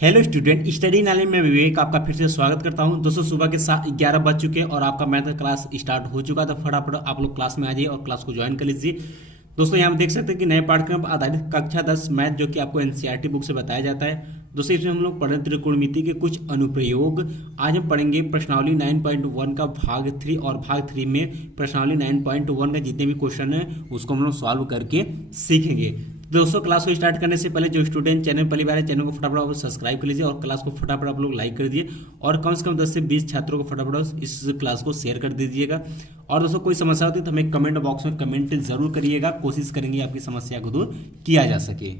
Hello student, study knowledge में विवेक आपका फिर से स्वागत करता हूं। दोस्तों सुबह के 11 बज चुके हैं और आपका मैथ का क्लास स्टार्ट हो चुका था। फटाफट आप लोग क्लास में आ जाइए और क्लास को ज्वाइन कर लीजिए। दोस्तों यहाँ देख सकते हैं कि नए पाठ्यक्रम पर आधारित कक्षा 10 मैथ जो कि आपको एनसीईआरटी बुक से बताया जाता है। दोस्तों इसमें हम लोग पढ़ रहे त्रिकोणमिति के कुछ अनुप्रयोग। आज हम पढ़ेंगे प्रश्नावली 9.1 का भाग 3 और भाग 3 में प्रश्नावली 9.1 का जितने भी क्वेश्चन है उसको हम लोग सॉल्व करके सीखेंगे। दोस्तों क्लास को स्टार्ट करने से पहले जो स्टूडेंट चैनल पहली बार है चैनल को फटाफट आप सब्सक्राइब कर लीजिए और क्लास को फटाफट आप लोग लाइक कर दीजिए और कम से कम 10 से 20 छात्रों को फटाफट इस क्लास को शेयर कर दीजिएगा। और दोस्तों कोई समस्या होती है तो हमें कमेंट बॉक्स में कमेंट जरूर करिएगा, कोशिश करेंगे आपकी समस्या को दूर किया जा सके।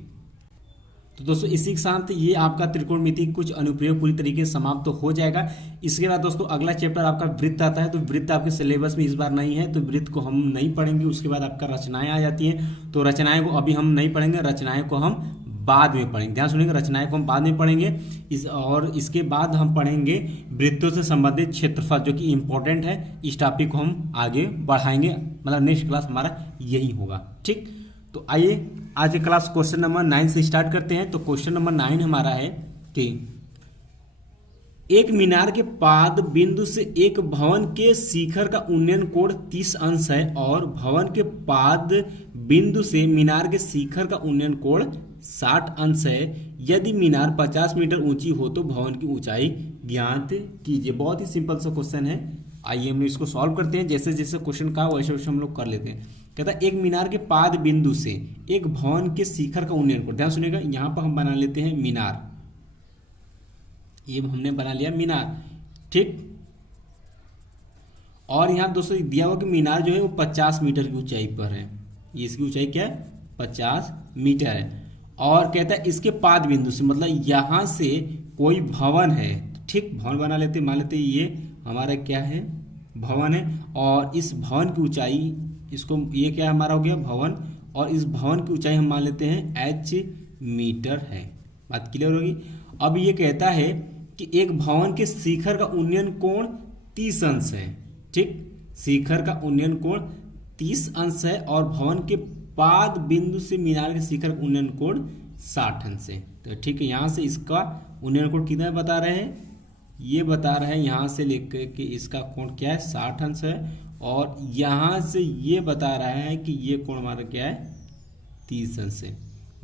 तो दोस्तों इसी के साथ ये आपका त्रिकोणमिति कुछ अनुप्रयोग पूरी तरीके से समाप्त तो हो जाएगा। इसके बाद दोस्तों अगला चैप्टर आपका वृत्त आता है। तो वृत्त आपके सिलेबस में इस बार नहीं है तो वृत्त को हम नहीं पढ़ेंगे। उसके बाद आपका रचनाएं आ जाती हैं, तो रचनाएं को अभी हम नहीं पढ़ेंगे, रचनाएं को हम बाद में पढ़ेंगे। ध्यान सुनिएगा, रचनाएं को हम बाद में पढ़ेंगे और इसके बाद हम पढ़ेंगे वृत्तों से संबंधित क्षेत्रफल जो कि इंपॉर्टेंट है। इस टॉपिक को हम आगे बढ़ाएंगे, मतलब नेक्स्ट क्लास हमारा यही होगा। ठीक, तो आइए आज की क्लास क्वेश्चन नंबर 9 से स्टार्ट करते हैं। तो क्वेश्चन नंबर 9 हमारा है कि एक मीनार के पाद बिंदु से एक भवन के शिखर का उन्नयन कोण 30 अंश है और भवन के पाद बिंदु से मीनार के शिखर का उन्नयन कोण 60 अंश है। यदि मीनार 50 मीटर ऊंची हो तो भवन की ऊंचाई ज्ञात कीजिए। बहुत ही सिंपल सा क्वेश्चन है। आइए हम इसको सॉल्व करते हैं। जैसे जैसे क्वेश्चन का वैसे वैसे हम लोग कर लेते हैं। कहता है एक मीनार के पाद बिंदु से एक भवन के शिखर का उन्नयन कोण। ध्यान सुनिएगा, यहां पर हम बना लेते हैं मीनार, ये हमने बना लिया मीनार। ठीक, और यहां दोस्तों दिया हुआ कि मीनार जो है वो 50 मीटर की ऊंचाई पर है। ये इसकी ऊंचाई क्या है? 50 मीटर है। और कहता है इसके पाद बिंदु से, मतलब यहां से कोई भवन है। ठीक, भवन बना लेते, मान लेते ये हमारा क्या है? भवन है। और इस भवन की ऊंचाई, इसको ये क्या हमारा हो गया? भवन। और इस भवन की ऊंचाई हम मान लेते हैं h मीटर है। बात क्लियर होगी। अब ये कहता है कि एक भवन के शिखर का उन्नयन कोण 30 अंश है। ठीक, शिखर का उन्नयन कोण 30 अंश है और भवन के पाद बिंदु से मीनार के शिखर का उन्नयन कोण 60 अंश है। तो ठीक है, यहां से इसका उन्नयन कोण कितना बता रहे हैं? ये बता रहे हैं यहां से लेकर के इसका कोण क्या है? 60 अंश है। और यहां से ये बता रहा है कि ये कोण हमारा क्या है? 30 अंश है।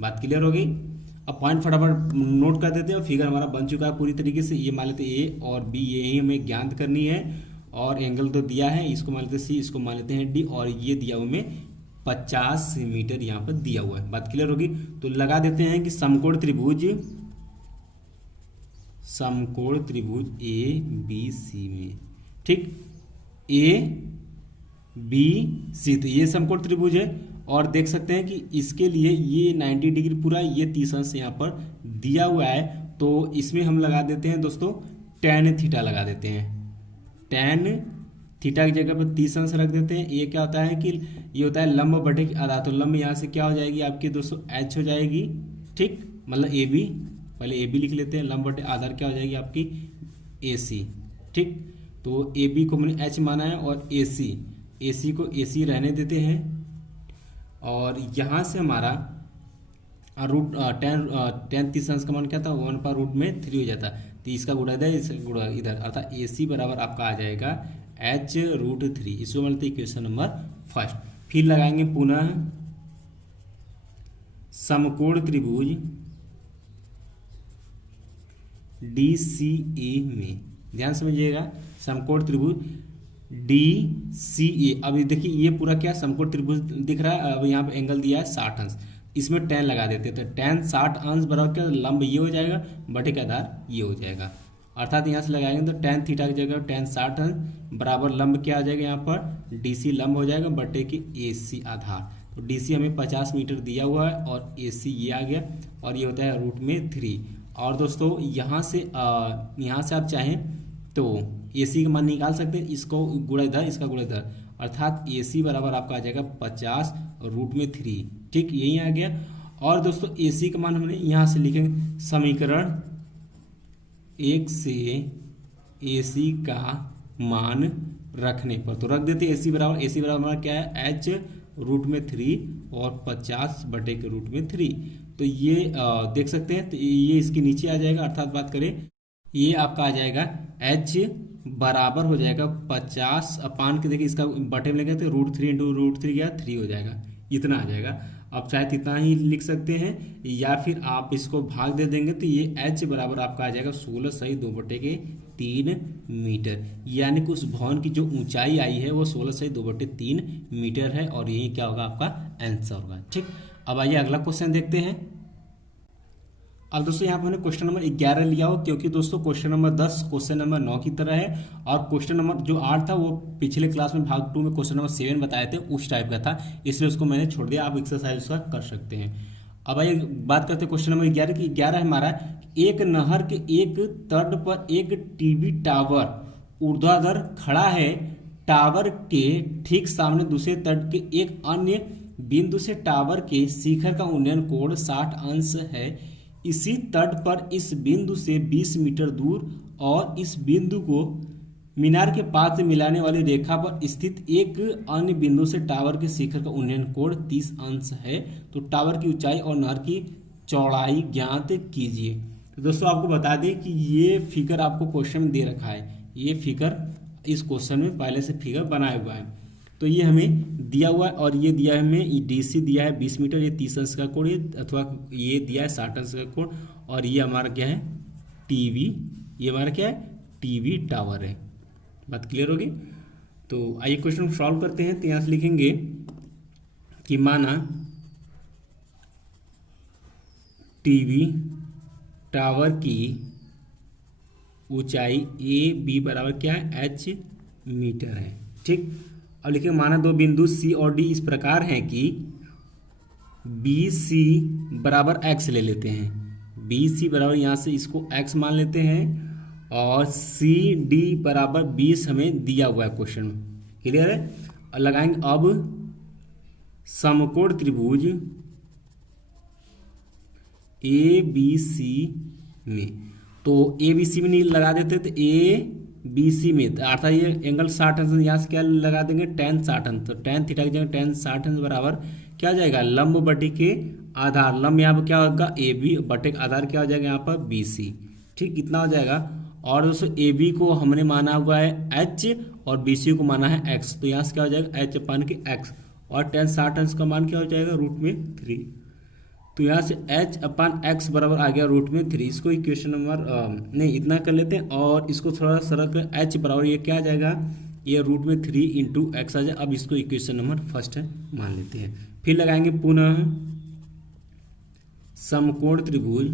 बात क्लियर हो गई। अब पॉइंट फटाफट नोट कर देते हैं। फिगर हमारा बन चुका है पूरी तरीके से। ये मान लेते ए और बी, यही हमें ज्ञात करनी है। और एंगल तो दिया है, इसको मान लेते सी, इसको मान लेते हैं डी, और ये दिया हुआ हमें 50 मीटर यहाँ पर दिया हुआ है। बात क्लियर होगी। तो लगा देते हैं कि समकोण त्रिभुज ए बी सी में, ठीक, ए बी सी, तो ये समकोण त्रिभुज है। और देख सकते हैं कि इसके लिए ये 90 डिग्री पूरा, ये 30 अंश यहाँ पर दिया हुआ है। तो इसमें हम लगा देते हैं दोस्तों tan थीटा लगा देते हैं। tan थीटा की जगह पर 30 अंश रख देते हैं। ये क्या होता है कि ये होता है लंब बटे की आधा। तो लंब यहाँ से क्या हो जाएगी आपकी दोस्तों? h हो जाएगी। ठीक, मतलब ए बी, पहले ए बी लिख लेते हैं। लंब बटे आधार क्या हो जाएगी आपकी? ए सी। ठीक, तो ए बी को मैंने h माना है और ए सी को ए सी रहने देते हैं। और यहाँ से हमारा रूट tan 30 अंश का मान क्या था? 1/√3 हो जाता। तो इसका गुणा इधर, इसका गुणा इधर, अर्थात ए सी बराबर आपका आ जाएगा h√3। इसको मिलते इक्वेशन नंबर फर्स्ट। फिर लगाएंगे पुनः समकोण त्रिभुज DCA में। ध्यान समझिएगा, समकोण त्रिभुज DCA। अब देखिए ये पूरा क्या समकोण त्रिभुज दिख रहा है। अब यहाँ पे एंगल दिया है 60 अंश, इसमें tan लगा देते हैं। तो tan 60 अंश बराबर क्या? लंब ये हो जाएगा बटे का आधार ये हो जाएगा। अर्थात यहाँ से लगाएंगे तो tan थीटा की जगह tan 60 अंश बराबर लंब क्या आ जाएगा? यहाँ पर DC लंब हो जाएगा बटे की AC आधार। तो DC हमें 50 मीटर दिया हुआ है और AC ये आ गया और ये होता है √3। और दोस्तों यहाँ से आप चाहें तो AC का मान निकाल सकते हैं। इसको गुणा इधर, इसका गुणा इधर, अर्थात AC बराबर आपका आ जाएगा 50 √3। ठीक, यही आ गया। और दोस्तों AC का मान हमने यहाँ से लिखेंगे समीकरण 1 से AC का मान रखने पर। तो रख देते AC बराबर क्या है? h √3 और 50 बटे के √3। तो ये देख सकते हैं, तो ये इसके नीचे आ जाएगा, अर्थात बात करें ये आपका आ जाएगा h बराबर हो जाएगा 50 अपान के, देखिए इसका बटे में लेंगे तो √3 इंटू √3 गया 3 हो जाएगा, इतना आ जाएगा। अब चाहे इतना ही लिख सकते हैं या फिर आप इसको भाग दे देंगे तो ये h बराबर आपका आ जाएगा 16/2/3 मीटर, यानी कि उस भवन की जो ऊंचाई आई है वो 16/2/3 मीटर है, और यही क्या होगा आपका आंसर होगा। ठीक, अब आइए अगला क्वेश्चन देखते हैं। अब दोस्तों यहाँ पर हमने क्वेश्चन नंबर 11 लिया हो, क्योंकि दोस्तों क्वेश्चन नंबर 10 क्वेश्चन नंबर 9 की तरह है, और क्वेश्चन नंबर जो 8 था वो पिछले क्लास में भाग 2 में क्वेश्चन नंबर 7 बताए थे, उस टाइप का था, इसलिए उसको मैंने छोड़ दिया। आप एक्सरसाइज उसका कर सकते हैं। अब आइए बात करते हैं क्वेश्चन नंबर 11 की। 11 हमारा, एक नहर के एक तट पर एक टीवी टावर ऊर्ध्वाधर खड़ा है। टावर के ठीक सामने दूसरे तट के एक अन्य बिंदु से टावर के शिखर का उन्नयन कोण 60 अंश है। इसी तट पर इस बिंदु से 20 मीटर दूर और इस बिंदु को मीनार के पास से मिलाने वाली रेखा पर स्थित एक अन्य बिंदु से टावर के शिखर का उन्नयन कोण 30 अंश है। तो टावर की ऊंचाई और नहर की चौड़ाई ज्ञात कीजिए। तो दोस्तों आपको बता दें कि ये फिगर आपको क्वेश्चन में दे रखा है, ये फिगर इस क्वेश्चन में पहले से फिगर बनाया हुआ है। तो ये हमें दिया हुआ है, और ये दिया है हमें DC दिया है 20 मीटर, ये 30 अंश का कोण, अथवा ये दिया है 60 अंश का कोण, और ये हमारा क्या है टीवी, ये हमारा क्या है टीवी टावर है। बात क्लियर होगी। तो आइए क्वेश्चन सॉल्व करते हैं। तो यहाँ से लिखेंगे कि माना टीवी टावर की ऊंचाई AB बराबर क्या है h मीटर है। ठीक, अब लिखेंगे माना दो बिंदु C और D इस प्रकार हैं कि BC बराबर x ले लेते हैं। BC बराबर यहाँ से इसको x मान लेते हैं, और CD बराबर 20 हमें दिया हुआ है क्वेश्चन में। क्लियर है। और लगाएंगे अब समकोण त्रिभुज ABC में, तो ABC में नहीं लगा देते तो ABC में, अर्थात ये एंगल 60 अंश, यहाँ से क्या लगा देंगे tan 60 अंश, तो tan थीटा की जगह tan 60 अंश बराबर क्या हो जाएगा लंब बटे के आधार, लंब यहाँ पर क्या होगा AB बटे के आधार क्या हो जाएगा यहाँ पर BC। ठीक, इतना हो जाएगा। और दोस्तों AB को हमने माना हुआ है h और BC को माना है x, तो यहाँ से क्या हो जाएगा h अपान के x, और tan 60 अंश का मान क्या हो जाएगा √3। तो यहाँ से h अपान x बराबर आ गया √3। इसको इक्वेशन नंबर नहीं इतना कर लेते हैं, और इसको थोड़ा सरल कर h बराबर ये क्या आ जाएगा ये √3 इंटू x आ जाए। अब इसको इक्वेशन नंबर फर्स्ट है मान लेते हैं। फिर लगाएंगे पुनः समकोण त्रिभुज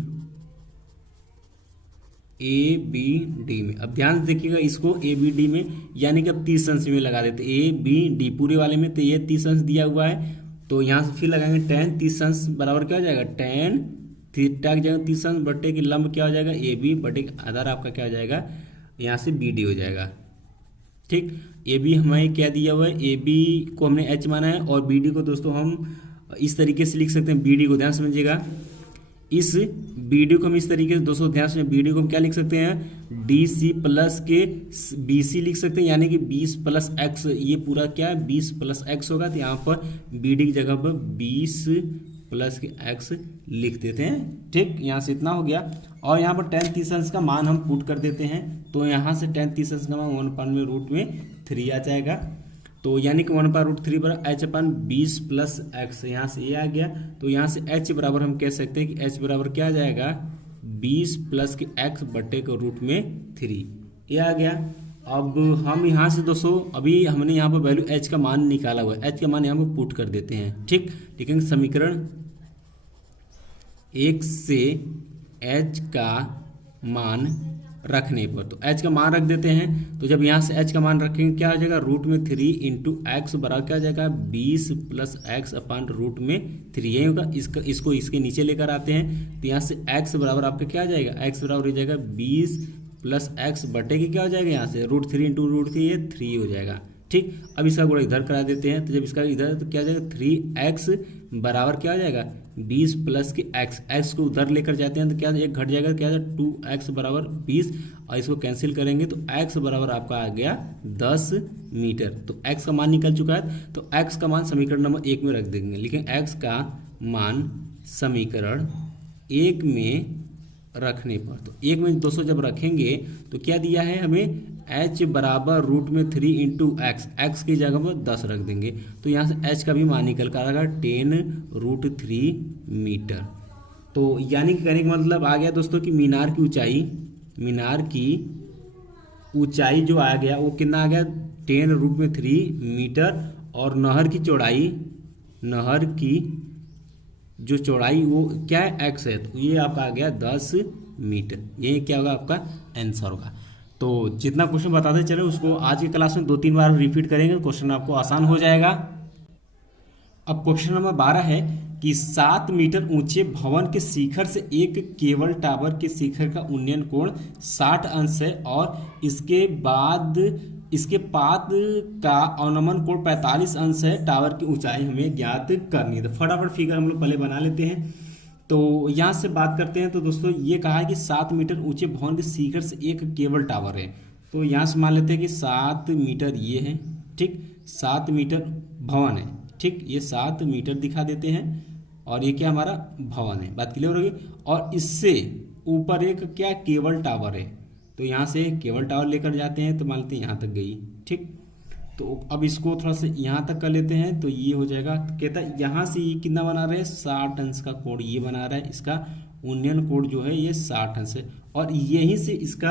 ABD में। अब ध्यान से देखिएगा इसको ABD में, यानी कि अब 30 अंश में लगा देते ABD पूरे वाले में, तो ये 30 अंश दिया हुआ है, तो यहाँ से फिर लगाएंगे tan 30 अंश बराबर क्या हो जाएगा tan थीटा की जगह 30 अंश बटे की लंब क्या हो जाएगा AB बटे के आधार आपका क्या हो जाएगा यहाँ से BD हो जाएगा। ठीक, AB हमें क्या दिया हुआ है, AB को हमने h माना है, और BD को दोस्तों हम इस तरीके से लिख सकते हैं। BD को ध्यान समझिएगा, इस BD को हम इस तरीके से दोस्तों ध्यान से BD को हम क्या लिख सकते हैं DC प्लस के BC लिख सकते हैं, यानी कि 20 प्लस x, ये पूरा क्या है 20 प्लस x होगा। तो यहाँ पर BD की जगह पर 20 प्लस के x लिख देते हैं। ठीक, यहाँ से इतना हो गया, और यहाँ पर tan 30 अंश का मान हम पुट कर देते हैं, तो यहाँ से tan 30 अंश का मान 1/√3 आ जाएगा। तो यानी कि 1/√3 बराबर h अपान 20 प्लस x, यहाँ से ये आ गया। तो यहाँ से h बराबर हम कह सकते हैं कि h बराबर क्या आ जाएगा 20 प्लस के x बटे के √3, ये आ गया। अब हम यहाँ से दोस्तों अभी हमने यहाँ पर वैल्यू h का मान निकाला हुआ है, h का मान यहाँ पर पुट कर देते हैं। ठीक, लिखेंगे समीकरण 1 से h का मान रखने पर, तो h का मान रख देते हैं। तो जब यहाँ से h का मान रखेंगे क्या हो जाएगा √3 इंटू x बराबर क्या हो जाएगा 20 प्लस x अपान √3, यही होगा। इसको इसके नीचे लेकर आते हैं, तो यहाँ से x बराबर आपका क्या हो जाएगा x बराबर हो जाएगा 20 प्लस x बटे की क्या हो जाएगा यहाँ से √3 इंटू √3 ये 3 हो जाएगा। ठीक, अब इसका गुणा इधर करा देते हैं, तो जब इसका इधर तो क्या हो जाएगा 3x बराबर क्या हो जाएगा 20 प्लस के x को उधर लेकर जाते हैं तो क्या एक घट जाएगा, क्या 2x बराबर 20, और इसको कैंसिल करेंगे तो x बराबर आपका आ गया 10 मीटर। तो x का मान निकल चुका है, तो x का मान समीकरण नंबर 1 में रख देंगे। लेकिन x का मान समीकरण एक में रखने पर, तो एक में दोस्तों जब रखेंगे तो क्या दिया है हमें, h बराबर रूट में 3 इंटू एक्स, एक्स की जगह पर 10 रख देंगे, तो यहाँ से h का भी मान निकल कर आएगा 10√3 मीटर। तो यानी कि कहने का मतलब आ गया दोस्तों कि मीनार की ऊंचाई जो आ गया वो कितना आ गया, 10√3 मीटर, और नहर की जो चौड़ाई वो क्या है, x है, तो ये आपका आ गया 10 मीटर। ये क्या होगा, आपका आंसर होगा। तो जितना क्वेश्चन बताते चले उसको आज की क्लास में 2-3 बार रिपीट करेंगे, क्वेश्चन आपको आसान हो जाएगा। अब क्वेश्चन नंबर 12 है कि 7 मीटर ऊंचे भवन के शिखर से एक केबल टावर के शिखर का उन्नयन कोण 60 अंश है और इसके पाद का अवनमन कोण 45 अंश है। टावर की ऊंचाई हमें ज्ञात करनी है। तो फटाफट फिगर हम लोग पहले बना लेते हैं। तो यहाँ से बात करते हैं। तो दोस्तों ये कहा है कि 7 मीटर ऊंचे भवन के शिखर से एक केबल टावर है। तो यहाँ से मान लेते हैं कि 7 मीटर ये है, ठीक, 7 मीटर भवन है, ठीक, ये 7 मीटर दिखा देते हैं और ये क्या हमारा भवन है। बात क्लियर होगी। और इससे ऊपर एक क्या केबल टावर है, तो यहाँ से केबल टावर लेकर जाते हैं, तो मान लेते हैं यहाँ तक गई, ठीक। तो अब इसको थोड़ा सा यहाँ तक कर लेते हैं, तो ये हो जाएगा। कहता है यहाँ से ये कितना बना रहे हैं, 60 अंश का कोण ये बना रहा है। इसका उन्नयन कोण जो है ये 60 अंश है और यहीं से इसका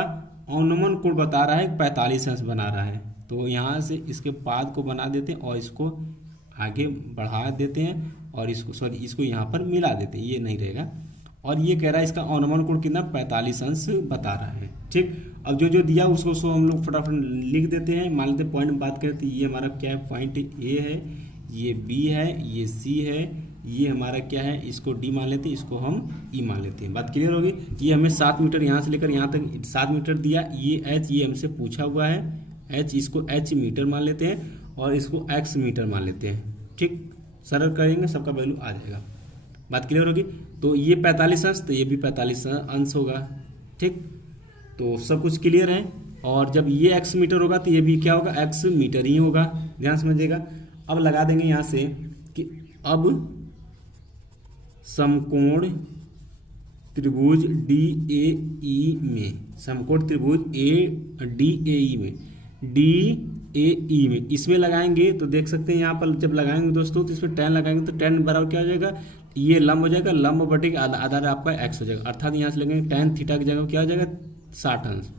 अवनमन कोण बता रहा है 45 अंश बना रहा है। तो यहाँ से इसके पाद को बना देते हैं और इसको आगे बढ़ा देते हैं और इसको यहाँ पर मिला देते हैं, ये नहीं रहेगा। और ये कह रहा है इसका अवनमन कोण कितना 45 अंश बता रहा है, ठीक। अब जो दिया उसको हम लोग फटाफट लिख देते हैं। मान लेते हैं पॉइंट बात करें तो ये हमारा क्या है, पॉइंट ए है, ये बी है, ये सी है, ये हमारा क्या है, इसको डी मान लेते हैं, इसको हम ई मान लेते हैं। बात क्लियर होगी। ये हमें 7 मीटर यहाँ से लेकर यहाँ तक 7 मीटर दिया। ये एच ये हमसे पूछा हुआ है, एच, इसको एच मीटर मान लेते हैं और इसको एक्स मीटर मान लेते हैं, ठीक। सरल करेंगे सबका वैल्यू आ जाएगा। बात क्लियर होगी। तो ये 45 अंश, तो ये भी 45 अंश होगा, ठीक। तो सब कुछ क्लियर है। और जब ये एक्स मीटर होगा तो ये भी क्या होगा, एक्स मीटर ही होगा, ध्यान समझिएगा। अब लगा देंगे यहाँ से कि अब समकोण त्रिभुज डी ए ई में, समकोण त्रिभुज DAE में इसमें लगाएंगे तो देख सकते हैं यहाँ पर जब लगाएंगे दोस्तों तो इसमें tan लगाएंगे तो tan बराबर क्या हो जाएगा, ये लंब हो जाएगा, लंब बटे के आधार आपका x हो जाएगा। अर्थात यहाँ से लगेंगे tan थीटा की जगह क्या हो जाएगा 60 अंश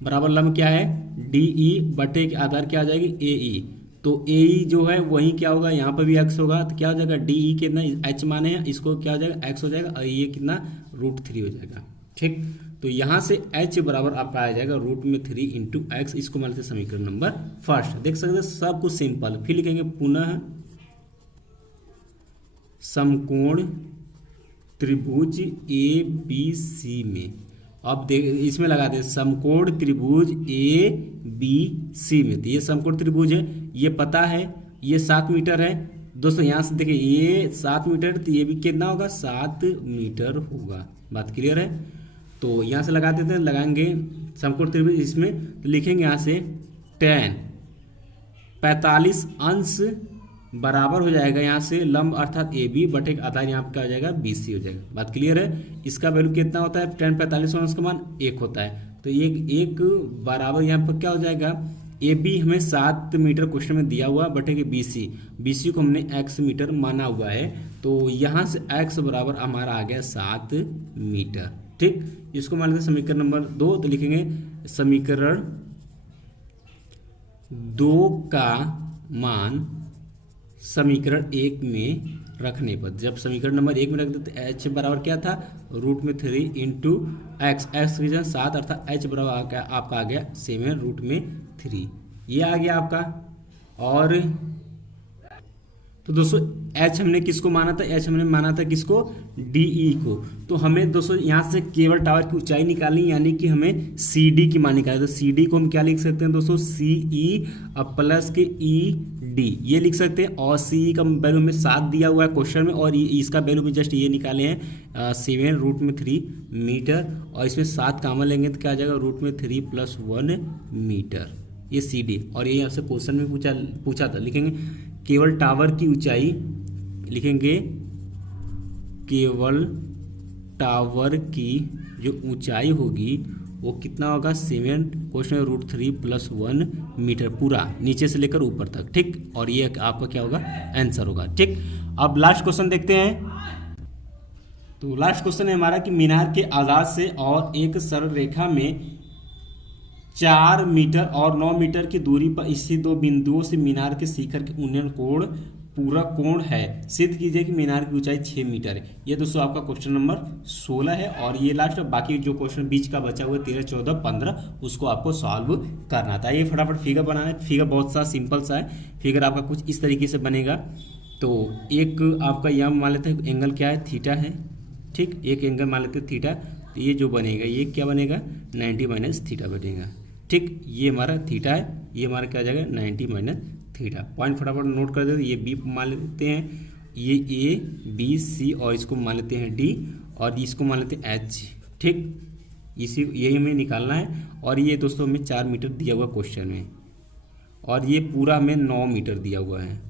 बराबर लंब क्या है DE बटे के आधार क्या आ जाएगी AE। तो AE जो है वही क्या होगा, यहाँ पर भी x होगा तो क्या हो जाएगा DE कितना h माने हैं, इसको क्या हो जाएगा x हो जाएगा और ये कितना √3 हो जाएगा, ठीक। तो यहाँ से h बराबर आपका आ जाएगा √3 इंटू एक्स। इसको मान लेते समीकरण नंबर फर्स्ट। देख सकते हैं सब कुछ सिंपल। फिर लिखेंगे पुनः समकोण त्रिभुज ABC में। अब देख इसमें लगा दे समकोण त्रिभुज ABC में। तो ये समकोण त्रिभुज है, ये पता है, ये 7 मीटर है दोस्तों। यहाँ से देखिए ये 7 मीटर, तो ये भी कितना होगा 7 मीटर होगा। बात क्लियर है। तो यहाँ से लगा देते हैं, लगाएंगे समकोण त्रिभुज इसमें, तो लिखेंगे यहाँ से tan 45 अंश बराबर हो जाएगा यहाँ से लंब अर्थात AB बटे आधार यहाँ क्या हो जाएगा BC हो जाएगा। बात क्लियर है। इसका वैल्यू कितना होता है, tan 45 अंश का मान 1 होता है। तो ये 1 बराबर यहाँ पर क्या हो जाएगा, AB हमें 7 मीटर क्वेश्चन में दिया हुआ बटे के BC को हमने x मीटर माना हुआ है। तो यहाँ से x बराबर हमारा आ गया 7 मीटर, ठीक। इसको मान लेते हैं समीकरण नंबर 2। तो लिखेंगे समीकरण 2 का मान समीकरण 1 में रखने पर, जब समीकरण नंबर 1 में रख देते h बराबर क्या था √3 इंटू एक्स, एक्स की जगह 7 अर्थात h बराबर आपका आ गया 7 √3, ये आ गया आपका। और तो दोस्तों h हमने किसको माना था, h हमने माना था किसको DE को। तो हमें दोस्तों यहाँ से केबल टावर की ऊंचाई निकालनी, यानी कि हमें CD की मान निकालनी। तो CD को हम क्या लिख सकते हैं दोस्तों, CE अब प्लस के ED ये लिख सकते हैं। और CE का वैल्यू में 7 दिया हुआ है क्वेश्चन में और इसका वैल्यू भी जस्ट ये निकाले हैं 7 √3 मीटर। और इसमें 7 कामन लेंगे तो क्या आ जाएगा √3 + 1 मीटर, ये CD। और ये आपसे क्वेश्चन में पूछा था। लिखेंगे केवल टावर की ऊंचाई, लिखेंगे केबल टावर की जो ऊंचाई होगी वो कितना होगा 7.√3+1 मीटर, पूरा नीचे से लेकर ऊपर तक, ठीक। और ये आपका क्या होगा, आंसर होगा, ठीक। अब लास्ट क्वेश्चन देखते हैं। तो लास्ट क्वेश्चन है हमारा कि मीनार के आधार से और एक सरल रेखा में 4 मीटर और 9 मीटर की दूरी पर स्थित दो बिंदुओं से मीनार के शिखर के उन्नयन कोण पूरा कोण है, सिद्ध कीजिए कि मीनार की ऊंचाई 6 मीटर है। ये दोस्तों आपका क्वेश्चन नंबर 16 है। और ये लास्ट, बाकी जो क्वेश्चन बीच का बचा हुआ है 13, 14, 15 उसको आपको सॉल्व करना था। ये फटाफट फिगर बनाना है। फिगर बहुत सा सिंपल सा है। फिगर आपका कुछ इस तरीके से बनेगा। तो एक आपका यहाँ मान लेते हैं एंगल क्या है, थीटा है, ठीक। एक एंगल मान लेते हैं थीटा। तो ये जो बनेगा ये क्या बनेगा, 90 माइनस थीटा बनेगा, ठीक। ये हमारा थीटा है, ये हमारा क्या आ जाएगा 90 माइनस थीटा। पॉइंट फटाफट नोट कर देते। ये बी मान लेते हैं, ये ए बी सी, और इसको मान लेते हैं डी, और इसको मान लेते हैं एच, ठीक। इसी यही हमें निकालना है। और ये दोस्तों हमें 4 मीटर दिया हुआ क्वेश्चन में, और ये पूरा हमें 9 मीटर दिया हुआ है,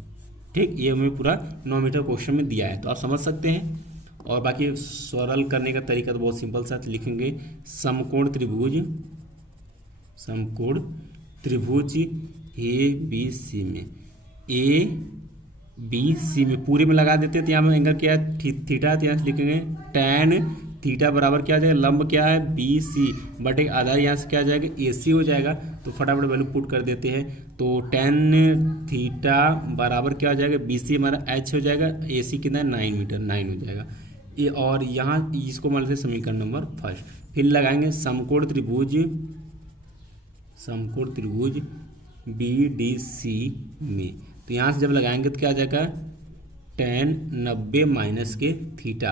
ठीक। ये हमें पूरा 9 मीटर क्वेश्चन में दिया है, तो आप समझ सकते हैं। और बाकी सरल करने का तरीका तो बहुत सिंपल सा, लिखेंगे समकोण त्रिभुज ए बी सी में, ए बी सी में पूरे में लगा देते हैं। तो यहाँ में एंगल क्या है, थीटा। तो यहाँ से लिखेंगे tan थीटा बराबर क्या आ जाएगा, लंब क्या है बी सी बटे आधा, यहाँ से क्या आ जाएगा ए सी हो जाएगा। तो फटाफट वैल्यू पुट कर देते हैं। तो tan थीटा बराबर क्या हो जाएगा, बी सी हमारा एच हो जाएगा, ए सी कितना है 9 मीटर, 9 हो जाएगा ये। और यहाँ इसको मान लेते हैं समीकरण नंबर फर्स्ट। फिर लगाएंगे समकोण त्रिभुज बी डी सी में। तो यहाँ से जब लगाएंगे तो क्या आ जाएगा tan 90 माइनस के थीटा।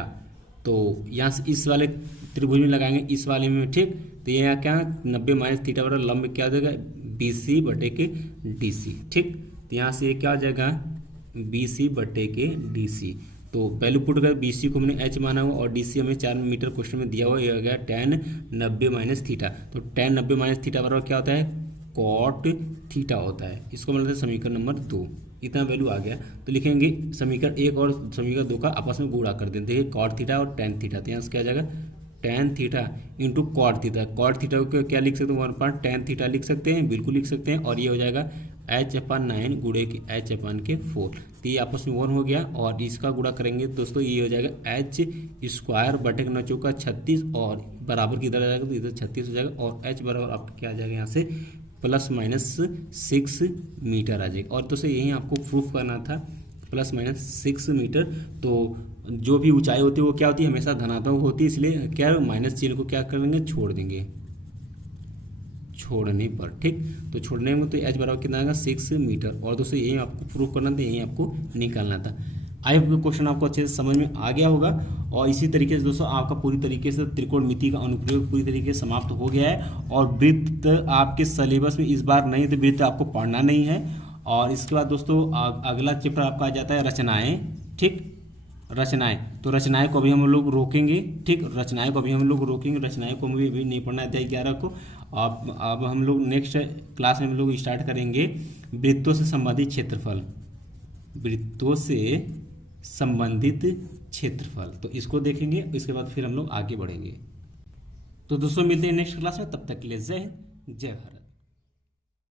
तो यहाँ से इस वाले त्रिभुज में लगाएंगे, इस वाले में, ठीक। तो ये यहाँ क्या 90 माइनस थीटा बराबर लंब क्या आ जाएगा बी सी बटे के डी सी, ठीक। तो यहाँ से ये क्या आ जाएगा बी सी बटे के डी सी। तो वैल्यू पुट कर, बी सी को हमने एच माना हुआ और डी सी हमें 4 मीटर क्वेश्चन में दिया हुआ, ये हो गया tan 90 माइनस थीटा। तो tan 90 माइनस थीटा बराबर क्या होता है कॉट थीटा होता है। इसको मतलब समीकरण नंबर 2, इतना वैल्यू आ गया। तो लिखेंगे समीकरण 1 और समीकरण 2 का आपस में गुणा कर देते हैं, कॉट थीटा और tan थीटा। तो यहाँ से क्या आ जाएगा tan theta into cot theta. Cot theta को क्या लिख सकते हैं 1/tan थीटा लिख सकते हैं, बिल्कुल लिख सकते हैं। और ये हो जाएगा h/9 गुणे के h/4। तो ये आपस में 1 हो गया। और इसका गुणा करेंगे दोस्तों, ये हो जाएगा h स्क्वायर बटे का 9 का 36, और बराबर की इधर आ जाएगा तो इधर 36 हो जाएगा। और h बराबर आपका क्या आ जाएगा यहाँ से +-6 मीटर आ जाएगा। और दोस्तों यही आपको प्रूफ करना था, +-6 मीटर। तो जो भी ऊंचाई होती है वो क्या होती है, हमेशा धनात्मक होती है, इसलिए क्या माइनस चिन्ह को क्या करेंगे, छोड़ देंगे छोड़ने पर, ठीक। तो छोड़ने में तो h बराबर कितना आएगा 6 मीटर। और दोस्तों यही आपको प्रूफ करना था, यही आपको निकालना था। आई होप क्वेश्चन आपको अच्छे से समझ में आ गया होगा। और इसी तरीके से दोस्तों आपका पूरी तरीके से त्रिकोणमिति का अनुप्रयोग पूरी तरीके से समाप्त हो गया है। और वृत्त आपके सिलेबस में इस बार नहीं, तो वृत्त आपको पढ़ना नहीं है। और इसके बाद दोस्तों अगला चैप्टर आपका आ जाता है रचनाएं, ठीक। रचनाएं, तो रचनाएं को अभी हम लोग रोकेंगे, ठीक। रचनाएं को अभी हम लोग रोकेंगे, रचनाएं को अभी नहीं पढ़ना है अध्याय 11 को। अब हम लोग नेक्स्ट क्लास में हम लोग स्टार्ट करेंगे वृत्तों से संबंधित क्षेत्रफल, वृत्तों से संबंधित क्षेत्रफल। तो इसको देखेंगे, इसके बाद फिर हम लोग आगे बढ़ेंगे। तो दोस्तों मिलते हैं नेक्स्ट क्लास में, तब तक के लिए जय हिंद, जय भारत।